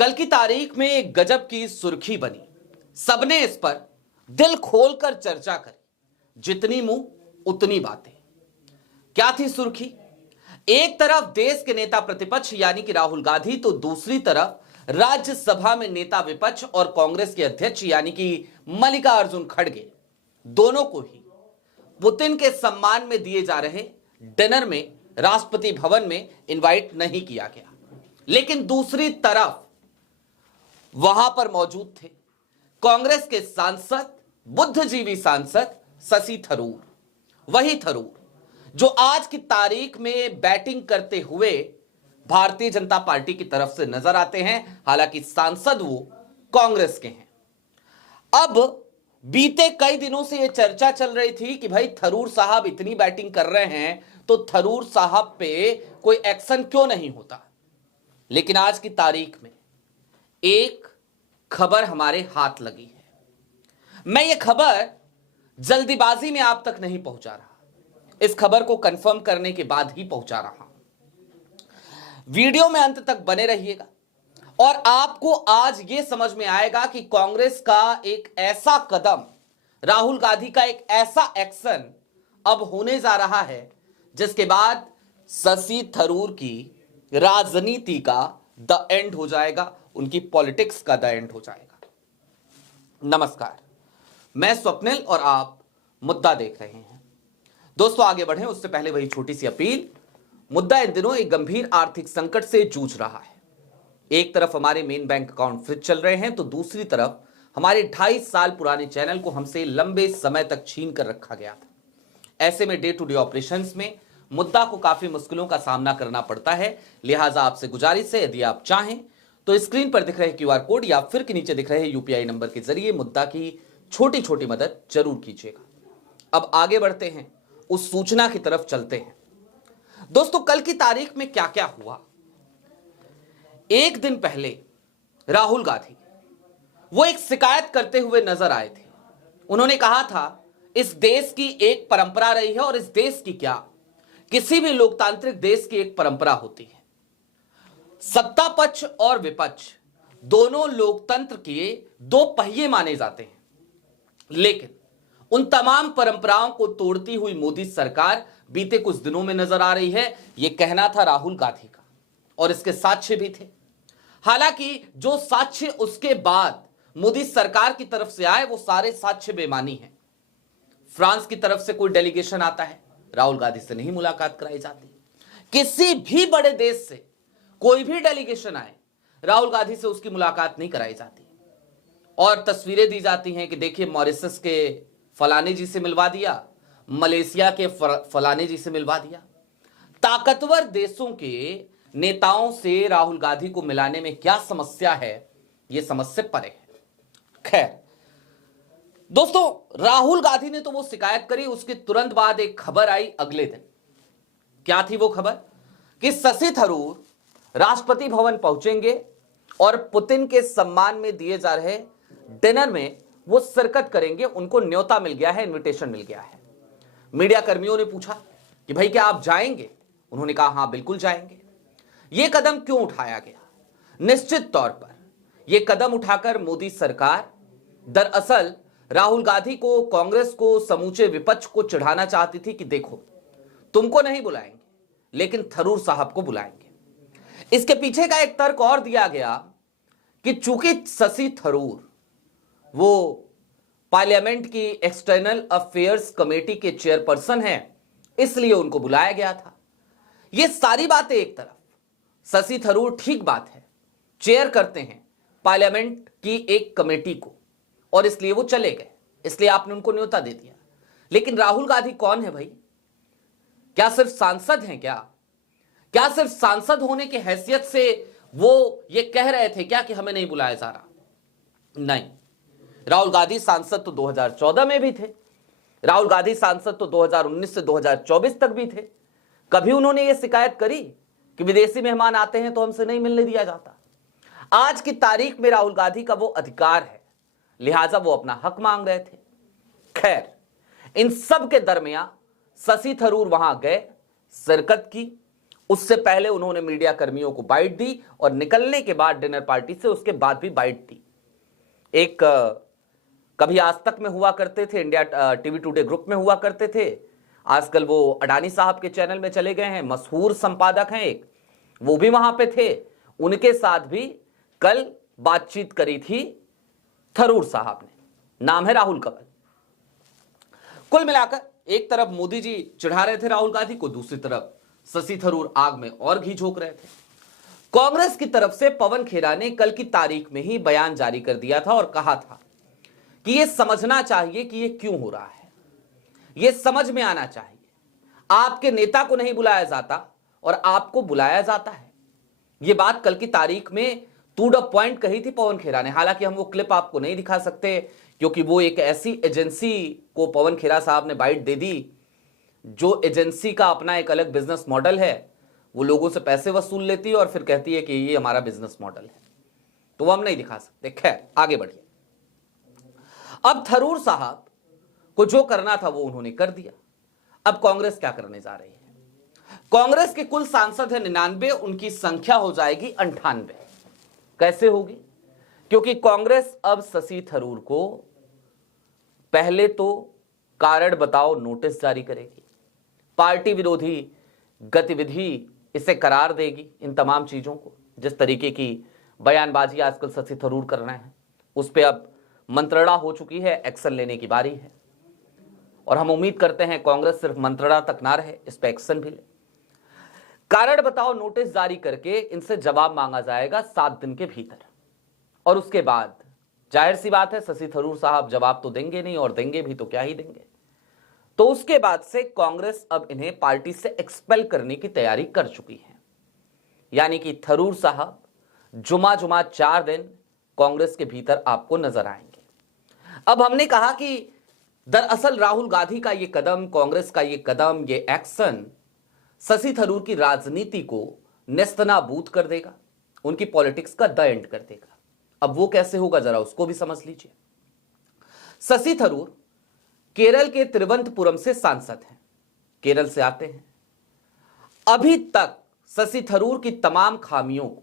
कल की तारीख में एक गजब की सुर्खी बनी। सबने इस पर दिल खोलकर चर्चा करी। जितनी मुंह उतनी बातें। क्या थी सुर्खी? एक तरफ देश के नेता प्रतिपक्ष यानी कि राहुल गांधी, तो दूसरी तरफ राज्यसभा में नेता विपक्ष और कांग्रेस के अध्यक्ष यानी कि मल्लिकार्जुन खड़गे, दोनों को ही पुतिन के सम्मान में दिए जा रहे डिनर में राष्ट्रपति भवन में इनवाइट नहीं किया गया। लेकिन दूसरी तरफ वहां पर मौजूद थे कांग्रेस के सांसद, बुद्धिजीवी सांसद शशि थरूर। वही थरूर जो आज की तारीख में बैटिंग करते हुए भारतीय जनता पार्टी की तरफ से नजर आते हैं। हालांकि सांसद वो कांग्रेस के हैं। अब बीते कई दिनों से यह चर्चा चल रही थी कि भाई थरूर साहब इतनी बैटिंग कर रहे हैं तो थरूर साहब पे कोई एक्शन क्यों नहीं होता। लेकिन आज की तारीख में एक खबर हमारे हाथ लगी है। मैं ये खबर जल्दीबाजी में आप तक नहीं पहुंचा रहा, इस खबर को कंफर्म करने के बाद ही पहुंचा रहा हूं। वीडियो में अंत तक बने रहिएगा और आपको आज यह समझ में आएगा कि कांग्रेस का एक ऐसा कदम, राहुल गांधी का एक ऐसा एक्शन अब होने जा रहा है जिसके बाद शशि थरूर की राजनीति का द एंड हो जाएगा, उनकी पॉलिटिक्स का द एंड हो जाएगा। नमस्कार, मैं स्वप्निल और आप मुद्दा देख रहे हैं। दोस्तों आगे बढ़ें उससे पहले वही छोटी सी अपील। मुद्दा इन दिनों एक गंभीर आर्थिक संकट से जूझ रहा है। एक तरफ हमारे मेन बैंक अकाउंट फ्रीज चल रहे हैं तो दूसरी तरफ हमारे 2.5 साल पुराने चैनल को हमसे लंबे समय तक छीन कर रखा गया था। ऐसे में डे टू डे ऑपरेशंस में मुद्दा को काफी मुश्किलों का सामना करना पड़ता है। लिहाजा आपसे गुजारिश है, यदि आप चाहें तो स्क्रीन पर दिख रहे क्यूआर कोड या फिर के नीचे दिख रहे यूपीआई नंबर के जरिए मुद्दा की छोटी छोटी मदद जरूर कीजिएगा। अब आगे बढ़ते हैं, उस सूचना की तरफ चलते हैं। दोस्तों कल की तारीख में क्या क्या हुआ। एक दिन पहले राहुल गांधी वो एक शिकायत करते हुए नजर आए थे। उन्होंने कहा था इस देश की एक परंपरा रही है, और इस देश की क्या, किसी भी लोकतांत्रिक देश की एक परंपरा होती है। सत्ता पक्ष और विपक्ष दोनों लोकतंत्र के दो पहिए माने जाते हैं, लेकिन उन तमाम परंपराओं को तोड़ती हुई मोदी सरकार बीते कुछ दिनों में नजर आ रही है। यह कहना था राहुल गांधी का और इसके साक्ष्य भी थे। हालांकि जो साक्ष्य उसके बाद मोदी सरकार की तरफ से आए वो सारे साक्ष्य बेमानी हैं। फ्रांस की तरफ से कोई डेलीगेशन आता है, राहुल गांधी से नहीं मुलाकात कराई जाती। किसी भी बड़े देश से कोई भी डेलीगेशन आए, राहुल गांधी से उसकी मुलाकात नहीं कराई जाती और तस्वीरें दी जाती हैं कि देखिए मॉरिशस के फलाने जी से मिलवा दिया, मलेशिया के फलाने जी से मिलवा दिया। ताकतवर देशों के नेताओं से राहुल गांधी को मिलाने में क्या समस्या है, यह समझ से परे है। खैर दोस्तों, राहुल गांधी ने तो वो शिकायत करी, उसके तुरंत बाद एक खबर आई अगले दिन। क्या थी वो खबर? कि शशि थरूर राष्ट्रपति भवन पहुंचेंगे और पुतिन के सम्मान में दिए जा रहे डिनर में वो शिरकत करेंगे। उनको न्योता मिल गया है, इनविटेशन मिल गया है। मीडिया कर्मियों ने पूछा कि भाई क्या आप जाएंगे? उन्होंने कहा हां बिल्कुल जाएंगे। यह कदम क्यों उठाया गया? निश्चित तौर पर यह कदम उठाकर मोदी सरकार दरअसल राहुल गांधी को, कांग्रेस को, समूचे विपक्ष को चिढ़ाना चाहती थी कि देखो तुमको नहीं बुलाएंगे लेकिन थरूर साहब को बुलाएंगे। इसके पीछे का एक तर्क और दिया गया कि चूंकि शशि थरूर वो पार्लियामेंट की एक्सटर्नल अफेयर्स कमेटी के चेयरपर्सन हैं, इसलिए उनको बुलाया गया था। ये सारी बातें एक तरफ, शशि थरूर ठीक बात है, चेयर करते हैं पार्लियामेंट की एक कमेटी को और इसलिए वो चले गए, इसलिए आपने उनको न्योता दे दिया। लेकिन राहुल गांधी कौन है भाई? क्या सिर्फ सांसद हैं? क्या सिर्फ सांसद होने की हैसियत से वो ये कह रहे थे क्या कि हमें नहीं बुलाया जा रहा? नहीं, राहुल गांधी सांसद तो 2014 में भी थे, राहुल गांधी सांसद तो 2019 से 2024 तक भी थे। कभी उन्होंने ये शिकायत करी कि विदेशी मेहमान आते हैं तो हमसे नहीं मिलने दिया जाता? आज की तारीख में राहुल गांधी का वो अधिकार है, लिहाजा वो अपना हक मांग रहे थे। खैर, इन सब के दरमियान शशि थरूर वहां गए, शिरकत की उससे पहले उन्होंने मीडिया कर्मियों को बाइट दी और निकलने के बाद डिनर पार्टी से उसके बाद भी बाइट दी। एक कभी आज तक में हुआ करते थे, इंडिया टीवी टुडे ग्रुप में हुआ करते थे, आजकल वो अडानी साहब के चैनल में चले गए हैं, मशहूर संपादक हैं एक, वो भी वहां पे थे। उनके साथ भी कल बातचीत करी थी थरूर साहब ने, नाम है राहुल कंवल। कुल मिलाकर एक तरफ मोदी जी चिढ़ा रहे थे राहुल गांधी को, दूसरी तरफ शशि थरूर आग में और घी झोंक रहे थे। कांग्रेस की तरफ से पवन खेरा ने कल की तारीख में ही बयान जारी कर दिया था और कहा था कि यह समझना चाहिए कि यह क्यों हो रहा है, यह समझ में आना चाहिए। आपके नेता को नहीं बुलाया जाता और आपको बुलाया जाता है। यह बात कल की तारीख में टू द पॉइंट कही थी पवन खेरा ने। हालांकि हम वो क्लिप आपको नहीं दिखा सकते क्योंकि वो एक ऐसी एजेंसी को पवन खेरा साहब ने बाइट दे दी जो एजेंसी का अपना एक अलग बिजनेस मॉडल है। वो लोगों से पैसे वसूल लेती है और फिर कहती है कि ये हमारा बिजनेस मॉडल है, तो वो हम नहीं दिखा सकते। खैर आगे बढ़िए। अब थरूर साहब को जो करना था वो उन्होंने कर दिया। अब कांग्रेस क्या करने जा रही है? कांग्रेस के कुल सांसद है 99, उनकी संख्या हो जाएगी 98। कैसे होगी? क्योंकि कांग्रेस अब शशि थरूर को पहले तो कारण बताओ नोटिस जारी करेगी, पार्टी विरोधी गतिविधि इसे करार देगी। इन तमाम चीजों को, जिस तरीके की बयानबाजी आजकल शशि थरूर कर रहे हैं, उस पर अब मंत्रणा हो चुकी है, एक्शन लेने की बारी है। और हम उम्मीद करते हैं कांग्रेस सिर्फ मंत्रणा तक ना रहे, इस पर एक्शन भी ले। कारण बताओ नोटिस जारी करके इनसे जवाब मांगा जाएगा 7 दिन के भीतर, और उसके बाद जाहिर सी बात है शशि थरूर साहब जवाब तो देंगे नहीं, और देंगे भी तो क्या ही देंगे। तो उसके बाद से कांग्रेस अब इन्हें पार्टी से एक्सपेल करने की तैयारी कर चुकी है। यानी कि थरूर साहब जुमा 4 दिन कांग्रेस के भीतर आपको नजर आएंगे। अब हमने कहा कि दरअसल राहुल गांधी का यह कदम, कांग्रेस का यह कदम, यह एक्शन शशि थरूर की राजनीति को नेस्तनाबूद कर देगा, उनकी पॉलिटिक्स का द एंड कर देगा। अब वो कैसे होगा जरा उसको भी समझ लीजिए। शशि थरूर केरल के तिरुवनंतपुरम से सांसद हैं, केरल से आते हैं। अभी तक शशि थरूर की तमाम खामियों को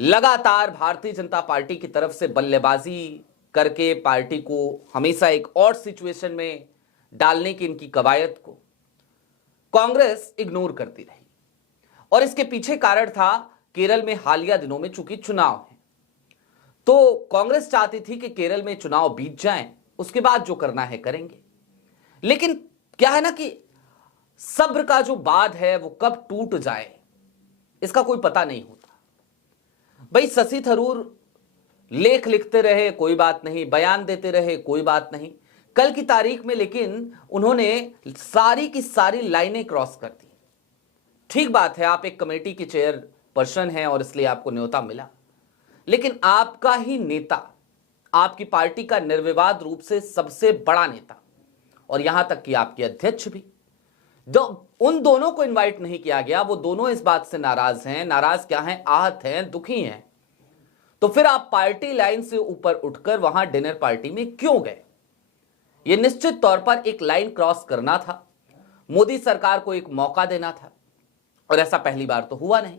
लगातार भारतीय जनता पार्टी की तरफ से बल्लेबाजी करके पार्टी को हमेशा एक और सिचुएशन में डालने की इनकी कवायद को कांग्रेस इग्नोर करती रही। और इसके पीछे कारण था केरल में हालिया दिनों में चूंकि चुनाव है, तो कांग्रेस चाहती थी कि केरल में चुनाव बीत जाएं, उसके बाद जो करना है करेंगे। लेकिन क्या है ना कि सब्र का जो बांध है वो कब टूट जाए इसका कोई पता नहीं होता। भाई शशि थरूर लेख लिखते रहे कोई बात नहीं, बयान देते रहे कोई बात नहीं, कल की तारीख में लेकिन उन्होंने सारी की सारी लाइनें क्रॉस कर दी। ठीक बात है, आप एक कमेटी के चेयरपर्सन हैं और इसलिए आपको न्योता मिला, लेकिन आपका ही नेता, आपकी पार्टी का निर्विवाद रूप से सबसे बड़ा नेता और यहां तक कि आपके अध्यक्ष भी, उन दोनों को इनवाइट नहीं किया गया। वो दोनों इस बात से नाराज हैं। नाराज क्या हैं? आहत हैं, दुखी हैं। तो फिर आप पार्टी लाइन से ऊपर उठकर वहां डिनर पार्टी में क्यों गए? यह निश्चित तौर पर एक लाइन क्रॉस करना था, मोदी सरकार को एक मौका देना था, और ऐसा पहली बार तो हुआ नहीं।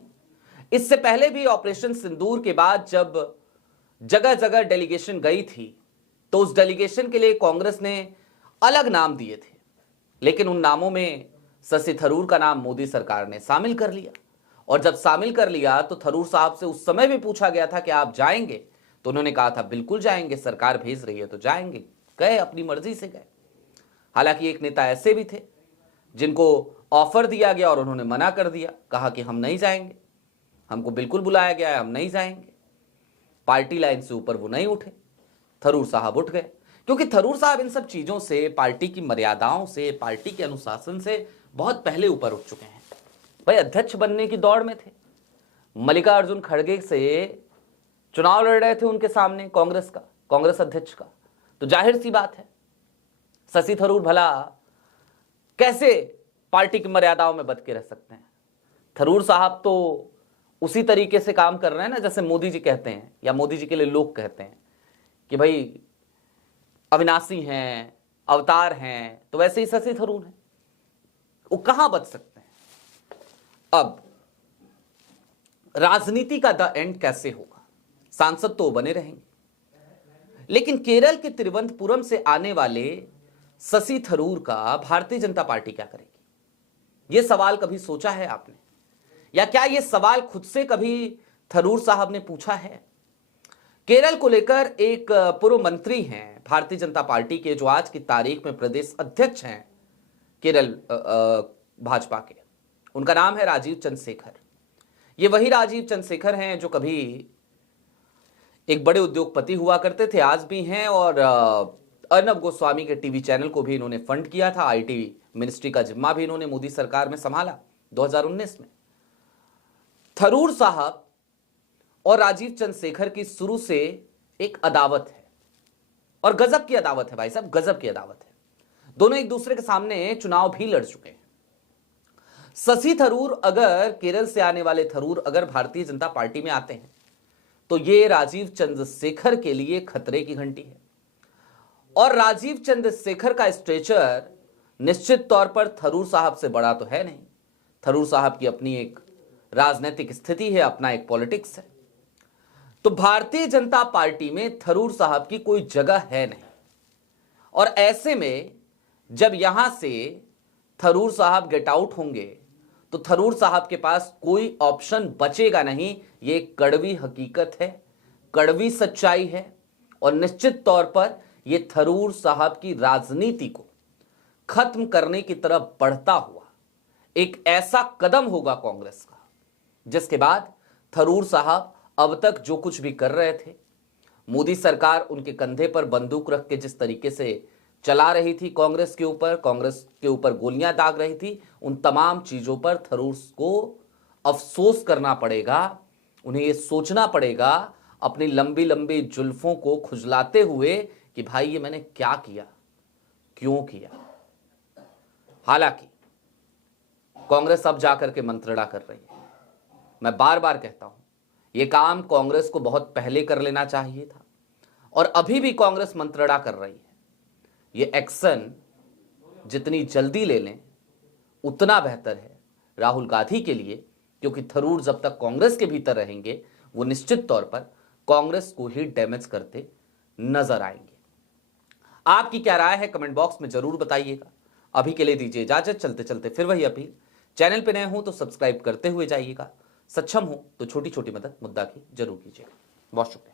इससे पहले भी ऑपरेशन सिंदूर के बाद जब जगह जगह डेलीगेशन गई थी तो उस डेलीगेशन के लिए कांग्रेस ने अलग नाम दिए थे, लेकिन उन नामों में शशि थरूर का नाम मोदी सरकार ने शामिल कर लिया। और जब शामिल कर लिया तो थरूर साहब से उस समय भी पूछा गया था कि आप जाएंगे, तो उन्होंने कहा था बिल्कुल जाएंगे, सरकार भेज रही है तो जाएंगे। गए, अपनी मर्जी से गए। हालांकि एक नेता ऐसे भी थे जिनको ऑफर दिया गया और उन्होंने मना कर दिया, कहा कि हम नहीं जाएंगे, हमको बिल्कुल बुलाया गया है, हम नहीं जाएंगे। पार्टी लाइन से ऊपर वो नहीं उठे, थरूर साहब उठ गए, क्योंकि थरूर साहब इन सब चीजों से, पार्टी की मर्यादाओं से, पार्टी के अनुशासन से बहुत पहले ऊपर उठ चुके हैं। भाई अध्यक्ष बनने की दौड़ में थे, मल्लिकार्जुन खड़गे से चुनाव लड़ रहे थे उनके सामने कांग्रेस अध्यक्ष का, तो जाहिर सी बात है शशि थरूर भला कैसे पार्टी की मर्यादाओं में बच के रह सकते हैं। थरूर साहब तो उसी तरीके से काम कर रहे हैं ना जैसे मोदी जी कहते हैं, या मोदी जी के लिए लोग कहते हैं कि भाई अविनाशी हैं, अवतार हैं, तो वैसे ही शशि थरूर हैं, वो कहां बच सकते हैं। अब राजनीति का द एंड कैसे होगा? सांसद तो बने रहेंगे, लेकिन केरल के तिरुवनंतपुरम से आने वाले शशि थरूर का भारतीय जनता पार्टी क्या करेगी? यह सवाल कभी सोचा है आपने? या क्या यह सवाल खुद से कभी थरूर साहब ने पूछा है? केरल को लेकर एक पूर्व मंत्री हैं भारतीय जनता पार्टी के, जो आज की तारीख में प्रदेश अध्यक्ष हैं केरल भाजपा के। उनका नाम है राजीव चंद्रशेखर। ये वही राजीव चंद्रशेखर हैं जो कभी एक बड़े उद्योगपति हुआ करते थे, आज भी हैं, और अर्नब गोस्वामी के टीवी चैनल को भी इन्होंने फंड किया था। आईटी मिनिस्ट्री का जिम्मा भी इन्होंने मोदी सरकार में संभाला 2019 में। थरूर साहब और राजीव चंद्रशेखर की शुरू से एक अदावत है, और गजब की अदावत है भाई साहब, गजब की अदावत है। दोनों एक दूसरे के सामने चुनाव भी लड़ चुके हैं। शशि थरूर, अगर केरल से आने वाले थरूर अगर भारतीय जनता पार्टी में आते हैं तो ये राजीव चंद्रशेखर के लिए खतरे की घंटी है। और राजीव चंद्रशेखर का स्ट्रेचर निश्चित तौर पर थरूर साहब से बड़ा तो है नहीं। थरूर साहब की अपनी एक राजनीतिक स्थिति है, अपना एक पॉलिटिक्स है। तो भारतीय जनता पार्टी में थरूर साहब की कोई जगह है नहीं, और ऐसे में जब यहां से थरूर साहब गेट आउट होंगे तो थरूर साहब के पास कोई ऑप्शन बचेगा नहीं। ये कड़वी हकीकत है, कड़वी सच्चाई है, और निश्चित तौर पर यह थरूर साहब की राजनीति को खत्म करने की तरफ बढ़ता हुआ एक ऐसा कदम होगा कांग्रेस का, जिसके बाद थरूर साहब अब तक जो कुछ भी कर रहे थे, मोदी सरकार उनके कंधे पर बंदूक रख के जिस तरीके से चला रही थी कांग्रेस के ऊपर गोलियां दाग रही थी, उन तमाम चीजों पर थरूर को अफसोस करना पड़ेगा। उन्हें यह सोचना पड़ेगा अपनी लंबी लंबी जुल्फों को खुजलाते हुए कि भाई ये मैंने क्या किया, क्यों किया। हालांकि कांग्रेस अब जाकर के मंत्रणा कर रही है। मैं बार बार कहता हूं, यह काम कांग्रेस को बहुत पहले कर लेना चाहिए था, और अभी भी कांग्रेस मंत्रणा कर रही है। ये एक्शन जितनी जल्दी ले लें उतना बेहतर है राहुल गांधी के लिए, क्योंकि थरूर जब तक कांग्रेस के भीतर रहेंगे वो निश्चित तौर पर कांग्रेस को ही डैमेज करते नजर आएंगे। आपकी क्या राय है कमेंट बॉक्स में जरूर बताइएगा। अभी के लिए दीजिए इजाजत। चलते चलते फिर वही अपील, चैनल पे नए हो तो सब्सक्राइब करते हुए जाइएगा, सक्षम हो तो छोटी छोटी मदद मुद्दा की जरूर कीजिएगा। बहुत शुक्रिया।